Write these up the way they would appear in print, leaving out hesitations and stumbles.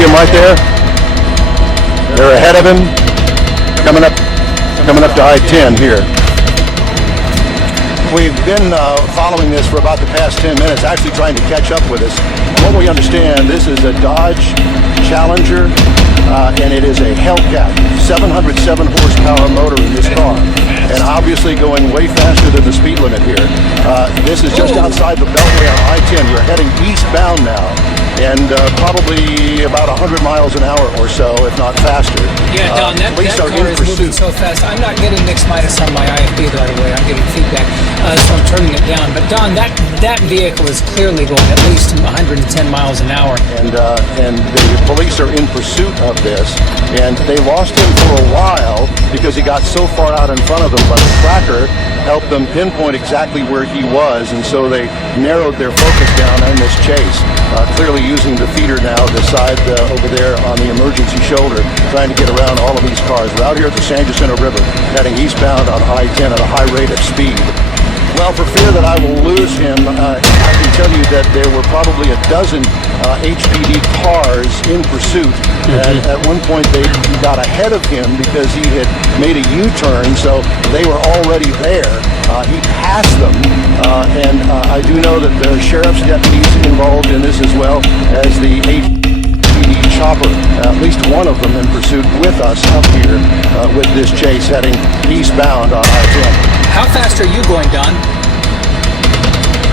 see them right there? They're ahead of him, coming up to I-10 here. We've been following this for about the past 10 minutes, actually trying to catch up with us. From what we understand, this is a Dodge Challenger, and it is a Hellcat, 707 horsepower motor in this car, and obviously going way faster than the speed limit here. This is just outside the Beltway on I-10. We're heading eastbound now, and probably about 100 miles an hour or so, if not faster. Yeah, Don, that car is moving so fast. I'm not getting mixed minus on my IFB, by the way. I'm getting feedback, so I'm turning it down. But Don, that vehicle is clearly going at least 110 miles an hour. And the police are in pursuit of this, and they lost him for a while because he got so far out in front of them, but the tracker helped them pinpoint exactly where he was, and so they narrowed their focus down on this chase, clearly using the feeder now, the side over there on the emergency shoulder, trying to get around all of these cars. We're out here at the San Jacinto River, heading eastbound on I-10 at a high rate of speed. Well, for fear that I will lose him, I can tell you that there were probably a dozen HPD cars in pursuit. And at one point, they got ahead of him because he had made a U-turn, so they were already there. He passed them, and I do know that the sheriff's deputies involved in this as well as the HPD chopper, at least one of them in pursuit with us up here with this chase heading eastbound on I-10. How fast are you going, Don?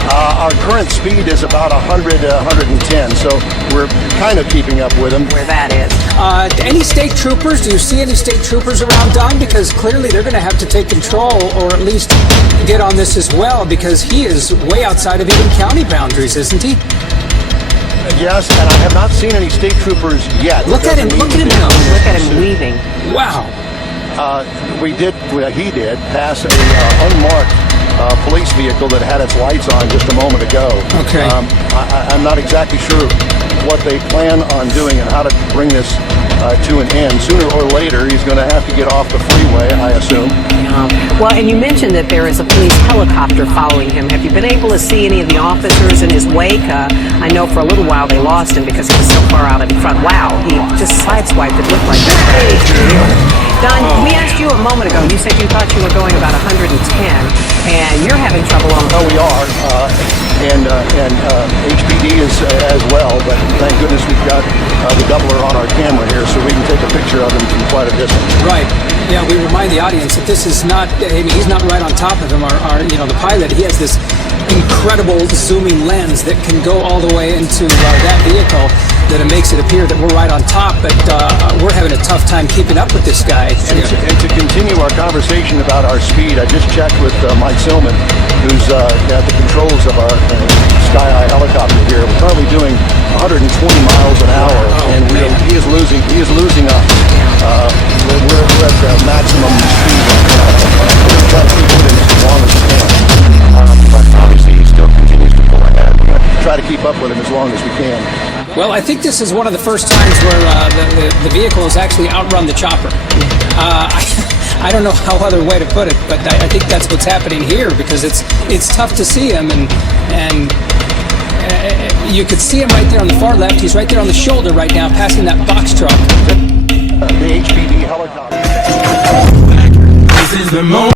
Our current speed is about 100 to 110, so we're kind of keeping up with him. Where that is. Any state troopers? Do you see any state troopers around, Don? Because clearly they're going to have to take control, or at least get on this as well, because he is way outside of even county boundaries, isn't he? Yes, and I have not seen any state troopers yet. Look at him now. Look at him weaving. Wow. He did pass a unmarked police vehicle that had its lights on just a moment ago. Okay. I'm not exactly sure what they plan on doing and how to bring this to an end. Sooner or later, he's going to have to get off the freeway, I assume. Well, and you mentioned that there is a police helicopter following him. Have you been able to see any of the officers in his wake? I know for a little while they lost him because he was so far out in front. Wow, he just sideswiped. It looked like that. Don, we asked you a moment ago. You said you thought you were going about 110, and you're having trouble on. Oh, we are, and HPD is as well. But thank goodness we've got the doubler on our camera here, so we can take a picture of him from quite a distance. Right. Yeah, we remind the audience that this is not. I mean, he's not right on top of him. The pilot. He has this incredible zooming lens that can go all the way into that vehicle, that it makes it appear that we're right on top, but we're having a tough time keeping up with this guy. And to continue our conversation about our speed, I just checked with Mike Silman, who's at the controls of our Sky High helicopter here. We're currently doing 120 miles an hour, and he is losing us. We're at the maximum speed. We're trying to keep it in as long as we can. But obviously, he still continues to pull ahead. We're going to try to keep up with him as long as we can. Well, I think this is one of the first times where the vehicle has actually outrun the chopper. I don't know how other way to put it, but I think that's what's happening here, because it's tough to see him, and you could see him right there on the far left. He's right there on the shoulder right now, passing that box truck. The HPD helicopter. This is the moment.